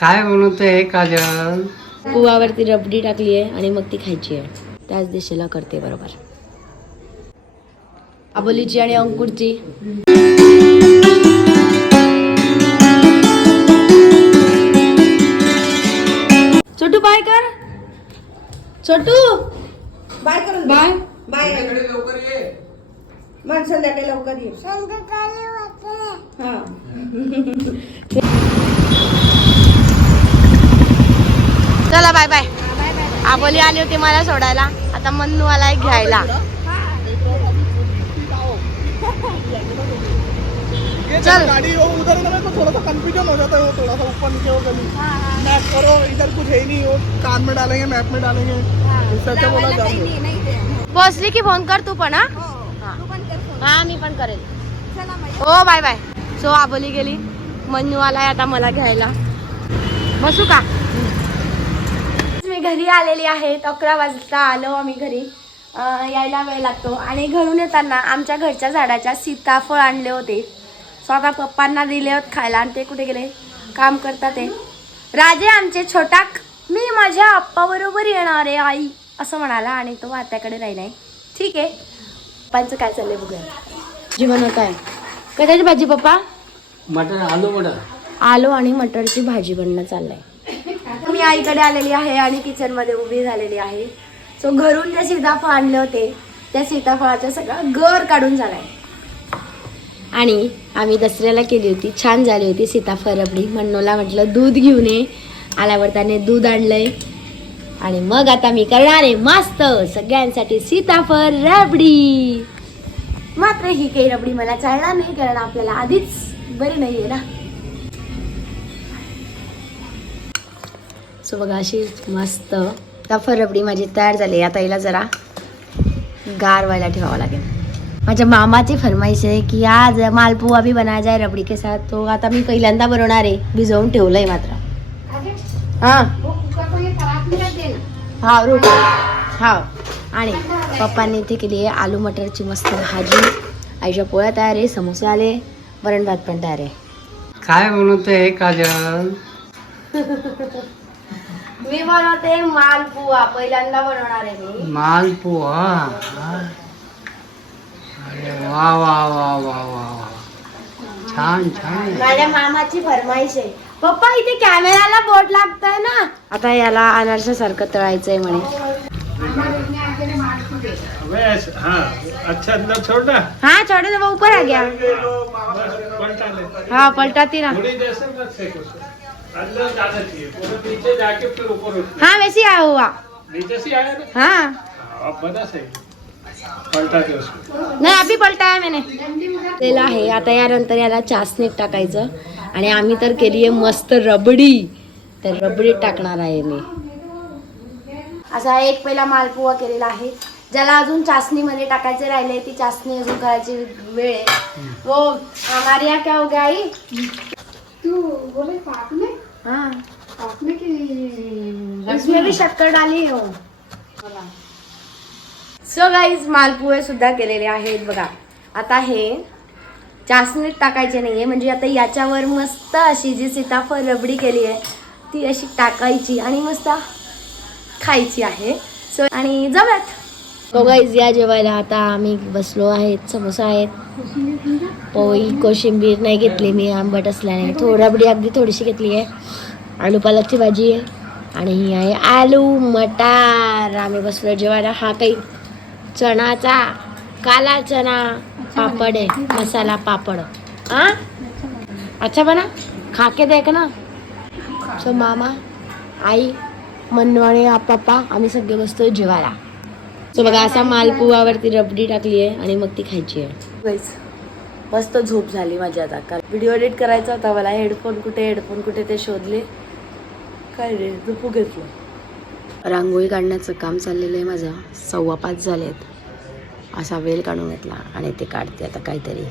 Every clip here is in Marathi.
काय बनवते काजल? पुवावरती रबडी टाकली आहे आणि मग ती खायची आहे. त्याच दिशेला करते बरोबर. आबोलीची आणि अंकुरची. छोटू बाय कर. छोटू. बाय करून बाय. बाय. मग संध्याकाळी लवकर ये. हा. चला बाय बाय आबोली आली होती मला सोडायला. आता मन्नू आलाय घ्यायला. चल. गाड़ी वो उधर ना मेरे को थोड़ा सा कंफ्यूजन हो जाता है वो थोड़ा सा ऊपर नीचे हो गली मैप करो इधर कुछ है ही नहीं वो कान में डालेंगे मैप में डालेंगे. इससे अच्छा बोला जाम लो। पोहोचली की फोन कर तू पण हा? हा मी पण करेल. हो बाय बाय सो आबोली गेली. मन्नू आलाय आता मला घ्यायला. बसू का? घरी आलेली आहे अकरा वाजता आलो आम्ही घरी. यायला वेळ लागतो. आणि घरून येताना आमच्या घरच्या झाडाच्या सीताफळ आणले होते. सो आता पप्पांना दिले होत खायला. आणि ते कुठे गेले? काम करतात ते. राजे आमचे छोटाक मी माझ्या आप्पा बरोबर येणार आहे आई. असं म्हणाला. आणि तो आत्याकडे राहिलाय ठीक आहे. पप्पांचं काय चाललंय बघूया. जी बनवत आहे. कशाची भाजी पप्पा? मटन आलू मटन आलू आणि मटरची भाजी बनणं चाललंय. मी आईकडे आलेली आहे आणि किचनमध्ये उभी झालेली आहे. सो घरून जे सीताफळ आणले होते त्या सीताफळाचा सगळा गर काढून झालाय. आणि आम्ही दसऱ्याला केली होती छान झाली होती सीताफळ रबडी. मन्नूला म्हटलं दूध घेऊन ये. आल्यावर त्याने दूध आणलंय. आणि मग आता मी करणार आहे मस्त सगळ्यांसाठी सीताफळ रबडी. मात्र ही काही रबडी मला चालणार नाही कारण आपल्याला आधीच बरी नाही आहे ना. सो बघा अशी मस्त सीताफळ रबडी माझी तयार झाली. आता हिला जरा गार व्हायला ठेवावं लागेल. माझ्या मामाची फरमाईश आहे की आज मालपुआ भी बनाया जाए रबडी के साथ. तो आता मी पहिल्यांदा बनवणार आहे. भिजवून ठेवलंय मात्र. हा. हा रोटी. हा. आणि पप्पांनी इथे केली आहे आलू मटरची मस्त भाजी. आईच्या पोळ्या तयार आहे समोसे आले वरण भात पण तयार आहे. काय बनवते काजल? मी बनवते मालपुआ पहिल्यांदा बनवणार आहे मी. मालपुआ अरे वा वा वा वा वा वा. छान छान. माझ्या मामाची फरमाईश आहे. पप्पा इथे कॅमेराला बोट लागतंय ना? आता याला अनारसा सारखं तळायचंय म्हणे. हाँ. अच्छा अंदर छोड़ना हाँ छोटे तो वो ऊपर आ गया. पलटा ले. हाँ पलटाती ना. थोड़ी देर से मत सेको हाँ। वैसे ही आया हुआ। नीचे से आया ना? हाँ। हाँ, अब बना सही। पलटा के उसको। नाही अभी पलटाया मैंने। आहे आता यानंतर याला चासणीत टाकायचं. आणि आम्ही तर केली आहे मस्त रबडी. तर रबडीत टाकणार आहे मी. असा एक पहिला मालपुवा केलेला आहे. ज्याला अजून चासणीमध्ये टाकायचे राहिले ती चासणी अजून करायची वेळ आहे. वो हमारे यहाँ क्या हो गया आई तू बोले पाप में हाँ. की इसमें भी शक्कर डाली हो सो गाईज मालपुहे सुद्धा केलेले आहेत बघा. आता हे चासणीत टाकायचे नाहीये म्हणजे आता याच्यावर मस्त अशी जी सीताफळ रबडी केली आहे ती अशी टाकायची आणि मस्त खायची आहे. सो आणि जमत तो गाईज या जेवायला. आता आम्ही बसलो आहेत समोसा आहेत. पोळी कोशिंबीर नाही घेतली मी आंबट असल्याने. थोडाबडी अगदी थोडीशी घेतली आहे. आलू पालकची भाजी आहे आणि ही आहे आलू मटार. आम्ही बसलो जेवायला. हा काही चणाचा काला चना पापड आहे. मसाला पापड. हा अच्छा बना. खाके देख ना. सो मामा आई मनवाणे आपापा आम्ही सगळे बसतो जेवायला. सो बघा असा मालपुवावरती रबडी टाकली आहे आणि मग ती खायची आहे. मस्त झोप झाली माझी आता. काल व्हिडिओ एडिट करायचा होता मला हेडफोन कुठे हेडफोन कुठे ते शोधले. काय रे झोपू घेतलं. रांगोळी काढण्याचं काम चाललेलं आहे माझं. सव्वा पाच झालेत. असा वेळ काढून घेतला आणि ते काढते आता काहीतरी.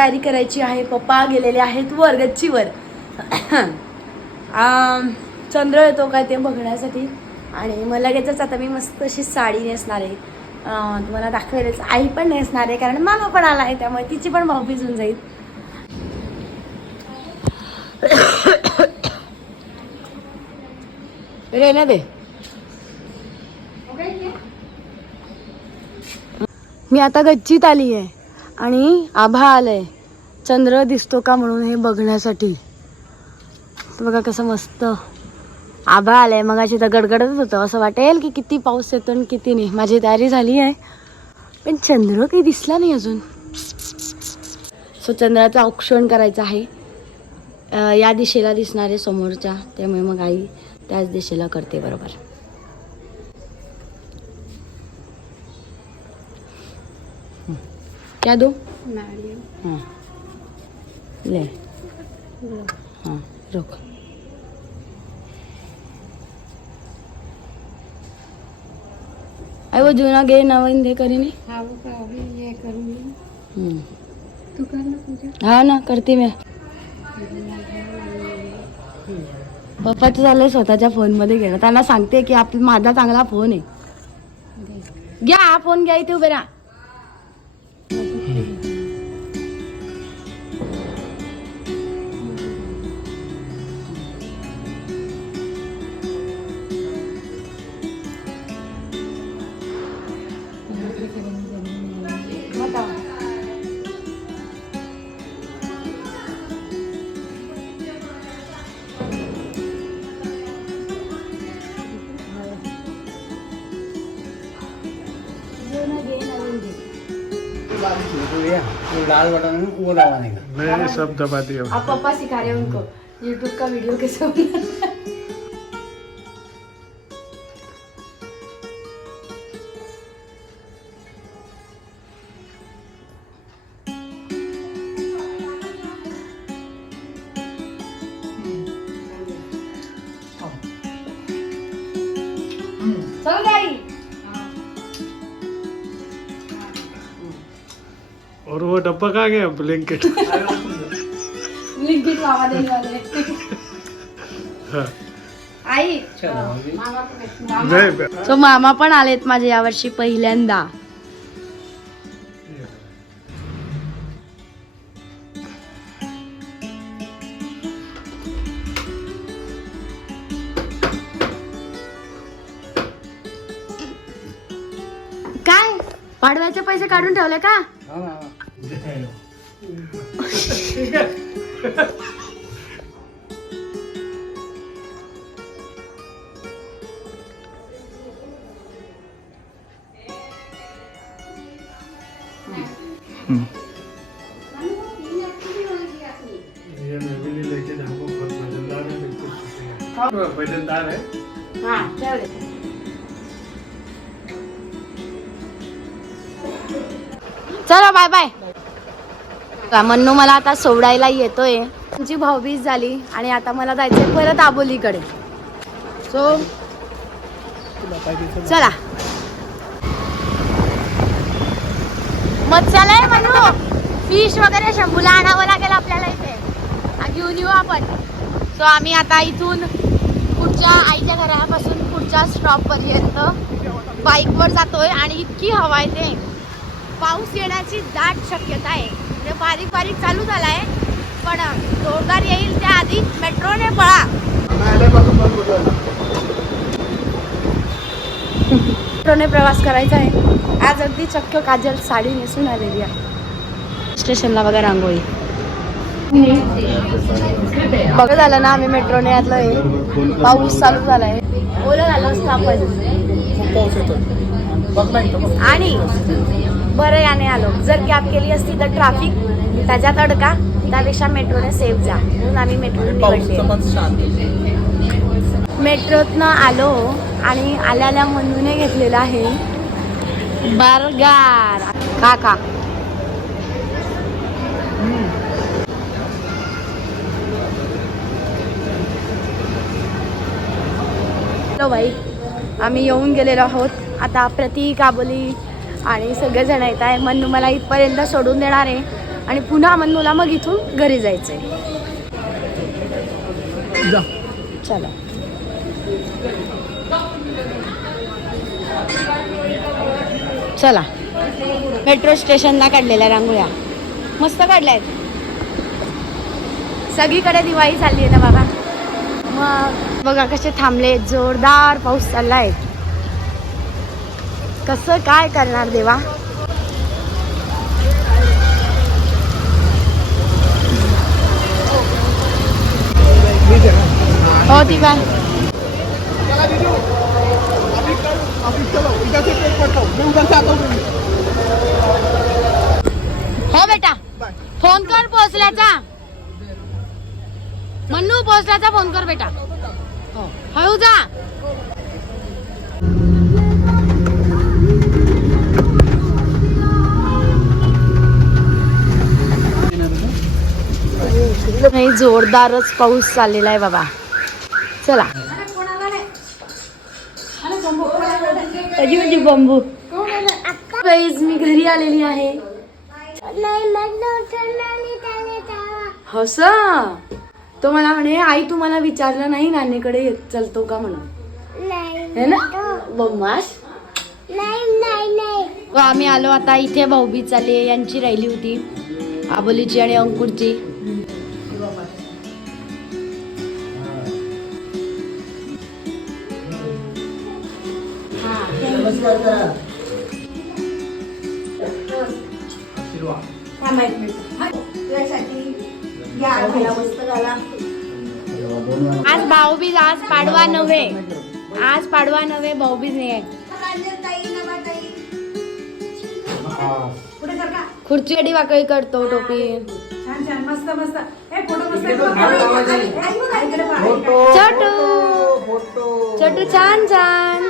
तयारी करायची आहे पप्पा गेलेले आहेत वर गच्चीवर. चंद्र येतो काय ते बघण्यासाठी. आणि मग लगेचच आता मी मस्त अशी साडी नेसणार आहे. तुम्हाला दाखवेलच. आई पण नेसणार आहे कारण मामा पण आला आहे त्यामुळे तिची पण भाऊबीज होऊन जाईल. ना दे. मी आता गच्चीत आली आहे आणि आभा आलंय चंद्र दिसतो का म्हणून हे बघण्यासाठी? बघा कसं मस्त आभा आलंय मग अशी तर गडगडतच होतं. असं वाटेल की किती पाऊस येतो आणि किती नाही. माझी तयारी झाली आहे. पण चंद्र काही दिसला नाही अजून. सो चंद्राचं औक्षण करायचं आहे. या दिशेला दिसणार आहे समोरच्या. त्यामुळे मग आई त्याच दिशेला करते बरोबर. क्या दो? हाँ। ले। हाँ रोक आई वो जुना घे नवीन दे करी नाही हम्म. हा ना करते मी। पप्पाचं झालंय स्वतःच्या फोनमध्ये घेणं. त्यांना सांगते की आप माझा चांगला फोन आहे. घ्या हा फोन घ्या इथे उभे राहा. लाल बटन वो लावा नहीं का मैं सब दबा दिया आप पापा सिखा रहे हैं उनको। यूट्यूब का वीडियो कैसे बनाना है। डब्बा कहाँ गया? ब्लैंकेट लिंकिट लावा देने वाले आई। सो मामा पण आलेत माझे यावर्षी पहिल्यांदा. काय? पाडव्याचे पैसे काढून ठेवले का? हाँ ना ये मैं भी नहीं लेके जाऊंगा बहुत मजेदार है बिल्कुल शुक्रिया मजेदार है हा ठेवले चला बाय बाय का मन्नू मला आता सोडायला येतोय. तुझी भाऊबीज झाली आणि आता मला जायचंय परत आबोलीकडे. सो चला. मच्छा नाही म्हणू फिश वगैरे शंभूला आणावं लागेल आपल्याला इथे. घेऊन येऊ आपण. सो आम्ही आता इथून पुढच्या आईच्या घरापासून पुढच्या स्टॉप पर्यंत बाईकवर जातोय आणि इतकी हवा आहे ते. पाऊस येण्याची दाट शक्यता आहे. म्हणजे बारीक बारीक चालू झालाय. पण जोरदार येईल त्या आधी मेट्रोने पळा. मेट्रोने प्रवास करायचा आहे. आज अगदी चक्क काजल साडी नेसून आलेली आहे. स्टेशनला बघा रांगोळी. बघ झालं ना आम्ही मेट्रोने आलोय पाऊस चालू झालाय. ओलं झालं असतं आपण. आणि बरं याने आलो. जर कॅब केली असती तर ट्रॅफिक त्याच्यात अडका त्यापेक्षा मेट्रोने सेफ जा. म्हणून आम्ही मेट्रोने निवडले. मेट्रोतनं आलो आणि आल्याला म्हणून घेतलेला आहे. बर्गर. काका. बाई. आम्ही येऊन गेलेलो आहोत. आता प्रतीक आबोली आणि सगळेजण येत आहे. मन्नू मला इथपर्यंत सोडून देणार आहे. आणि पुन्हा मन्नूला मग इथून घरी जायचं आहे चला. चला. मेट्रो स्टेशनला काढलेल्या रांगोळ्या. मस्त काढल्या आहेत सगळीकडे दिवाळी चालली आहे ना बाबा. मग बघा कसे थांबले जोरदार पाऊस चालला आहे कसं काय करणार देवा? हो ठीक आहे हो बेटा. फोन कर पोहोचल्याचा मन्नू पोहोचल्याचा फोन कर बेटा. हो हळू जा. नाही जोरदारच पाऊस चाललेला आहे बाबा. चला. कधी म्हणजे बंबू. गाईज मी घरी आलेली आहे. हसा तो मला म्हणे आई तुम्हाला विचारलं नाही नानीकडे येत चालतो का म्हणून. नाही है ना? बम्माश नाही नाही नाही. व आम्ही आलो आता इथे भाऊबीज चालली आहे यांची राहिली होती आबोलीची आणि अंकुरची. आज भाऊबीज आज पाडवा नव्हे. आज पाडवा नव्हे भाऊबीज नाही आहे. खुर्ची अडी वाकळी करतो टोपी. छोटू छोटू छान छान.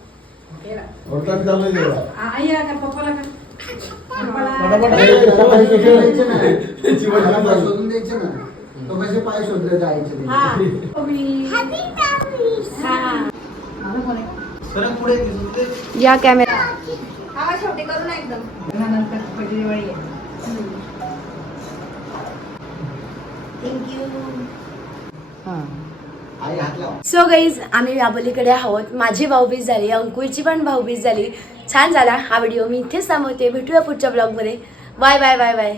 शोधून द्यायचे ना तो कसे पाय शोधले जायचे हॅपी दहावीस सरक पुढे दिसून दे या कॅमेरा आई हात लाव सो गाईज आम्ही याबलीकडे आहोत. माझी भाऊबीज झाली अंकुरची पण भाऊबीज झाली. छान झाला हा व्हिडिओ मी इथेच थांबवते. भेटूया पुढच्या ब्लॉगमध्ये बाय बाय बाय बाय